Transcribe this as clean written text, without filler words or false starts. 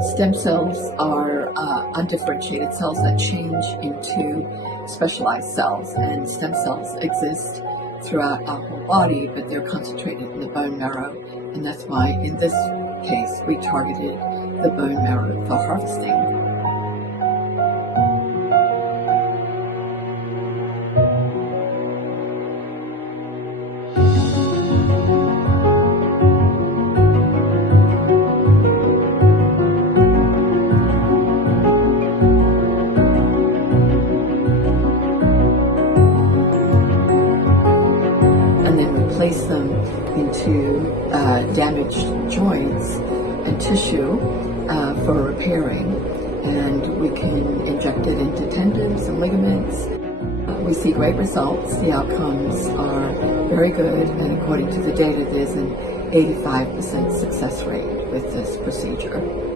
Stem cells are undifferentiated cells that change into specialized cells, and stem cells exist throughout our whole body, but they're concentrated in the bone marrow, and that's why in this case we targeted the bone marrow for harvesting. And then we place them into damaged joints and tissue for repairing, and we can inject it into tendons and ligaments. We see great results. The outcomes are very good, and according to the data, there's an 85% success rate with this procedure.